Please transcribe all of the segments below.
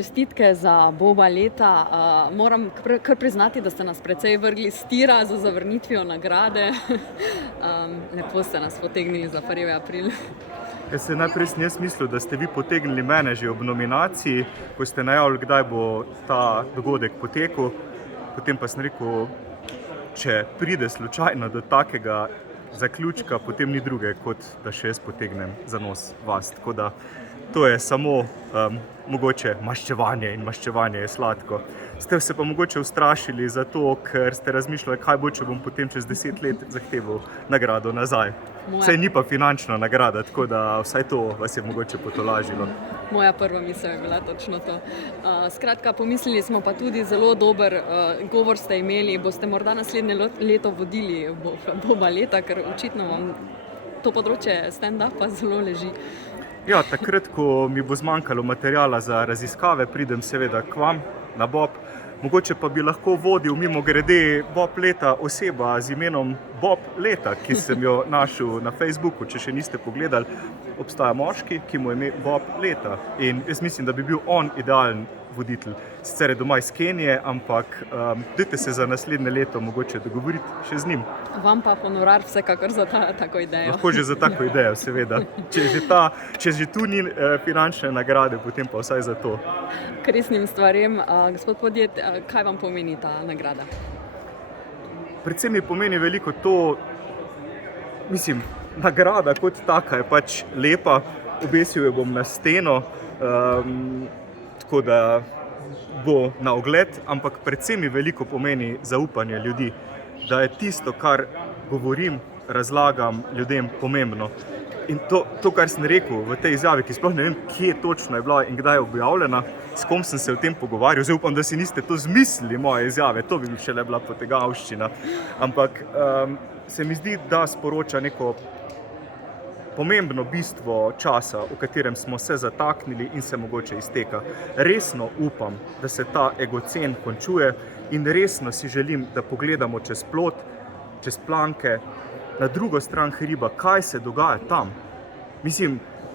Čestitke za Boba leta. Moram kar priznati, da ste nas precej vrgli s tira z zavrnitvijo nagrade. Lepo ste nas potegnili za 1. april. Jaz se najprej sem mislil, da ste vi potegnili mene že ob nominaciji, ko ste najavili, kdaj bo ta dogodek potekel. Potem pa sem rekel, če pride slučajno do takega zaključka, potem ni druge, kot da še jaz potegnem za nos vas. Tako da to je samo mogoče maščevanje in maščevanje je sladko. Ste se pa mogoče ustrašili zato, ker ste razmišljali, kaj bo, če bom potem čez 10 let zahteval nagrado nazaj. Saj ni pa finančna nagrada, tako da vsaj to vas je mogoče potolažilo. Moja prva misel je bila točno to. Skratka, pomislili smo pa tudi zelo dober govor ste imeli. Boste morda naslednje leto vodili Boba leta, ker očitno vam to področje stand-upa zelo leži. Ja, takrat, ko mi bo zmanjkalo materijala za raziskave, pridem seveda k vam na Bob. Mogoče pa bi lahko vodil mimogrede Bob leta oseba z imenom Bob leta, ki sem jo našel na Facebooku, če še niste pogledali. Obstaja moški, ki mu je ime Bob leta in jaz mislim, da bi bil on idealen voditelj. Sicer je doma iz Kenije, ampak dajte se za naslednje leto mogoče dogovoriti še z njim. Vam pa honorar vsekakor za tako idejo. Lahko že za tako idejo, seveda. Če že tu ni finančne nagrade, potem pa vsaj za to. K resnim stvarem. Gospod Podjed, kaj vam pomeni ta nagrada? Predvsem mi pomeni veliko to, nagrada kot taka je pač lepa, obesil jo bom na steno, tako da bo na ogled, ampak predvsem mi veliko pomeni zaupanje ljudi, da je tisto, kar govorim, razlagam ljudem pomembno. In to, kar sem rekel v tej izjavi, ki sploh ne vem, kje točno je bila in kdaj je objavljena, s kom sem se o tem pogovarjal, zdaj upam, da si niste to zmislili moje izjave, to bi šele bila potegavščina, ampak se mi zdi, da sporoča neko pomembno bistvo časa, v katerem smo se zataknili in se mogoče izteka. Resno upam, da se ta egocen končuje in resno si želim, da pogledamo čez plot, čez planke, na drugo stran hriba, kaj se dogaja tam.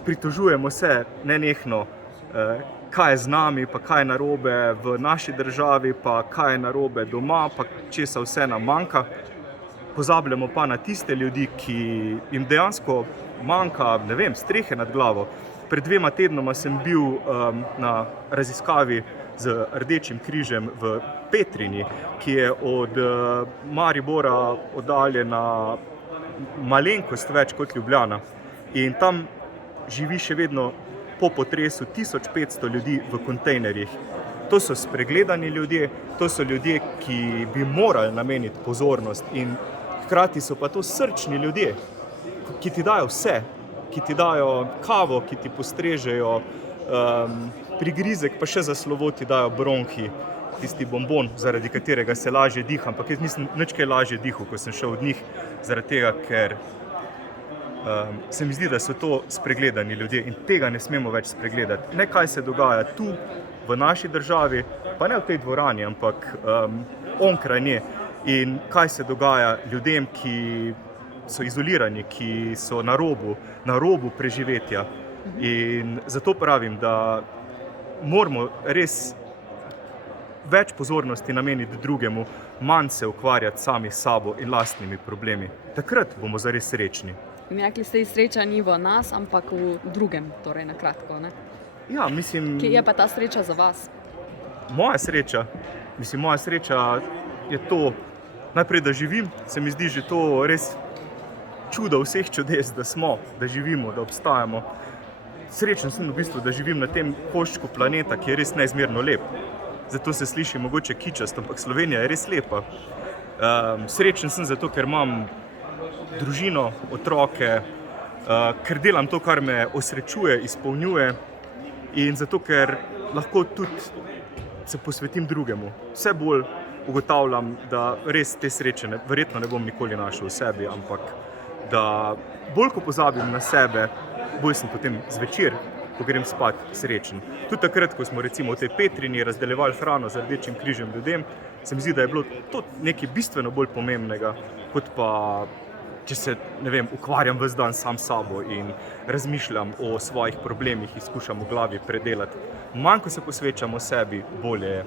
Pritožujemo se nenehno, kaj je z nami, pa kaj je narobe v naši državi, pa kaj je narobe doma, pa česa vse nam manjka. Pozabljamo pa na tiste ljudi, ki jim dejansko manjka, strehe nad glavo. Pred 2 tednoma sem bil na raziskavi z Rdečim križem v Petrini, ki je od Maribora oddaljena malenkost več kot Ljubljana. In tam živi še vedno po potresu 1500 ljudi v kontejnerjih. To so spregledani ljudje, to so ljudje, ki bi morali nameniti pozornost in hkrati so pa to srčni ljudje, ki ti dajo vse, ki ti dajo kavo, ki ti postrežejo prigrizek, pa še za slovo ti dajo bronhi, tisti bonbon, zaradi katerega se lažje diha, ampak jaz nisem nič kaj lažje dihal, ko sem šel od njih, zaradi tega, ker se mi zdi, da so to spregledani ljudje in tega ne smemo več spregledati. Ne kaj se dogaja tu, v naši državi, pa ne v tej dvorani, ampak onkraj nje. In kaj se dogaja ljudem, ki so izolirani, ki so na robu preživetja. In zato pravim, da moramo res več pozornosti nameniti drugemu, manj se ukvarjati sami s sabo in lastnimi problemi. Takrat bomo zares srečni. Rekli ste, sreča ni v nas, ampak v drugem, torej na kratko, ne? Ja, Kje je pa ta sreča za vas? Moja sreča je to, najprej, da živim, se mi zdi že to res čudo vseh čudes, da živimo, da obstajamo. Srečen sem v bistvu, da živim na tem koščku planeta, ki je res neizmerno lep. Zato se sliši mogoče kičast, ampak Slovenija je res lepa. Srečen sem zato, ker imam družino, otroke, ker delam to, kar me osrečuje, izpolnjuje in zato, ker lahko tudi se posvetim drugemu. Vse bolj ugotavljam, da res te sreče verjetno ne bom nikoli našel v sebi, ampak da bolj ko pozabim na sebe, bolj sem potem zvečer, ko grem spat, srečen. Tudi takrat, ko smo recimo v tej Petrini razdeljevali hrano z Rdečim križem ljudem, se mi zdi, da je bilo to nekaj bistveno bolj pomembnega, kot pa če se, ne vem, ukvarjam ves dan sam s sabo in razmišljam o svojih problemih, jih skušam v glavi predelati. Manj, ko se posvečamo sebi, bolje je.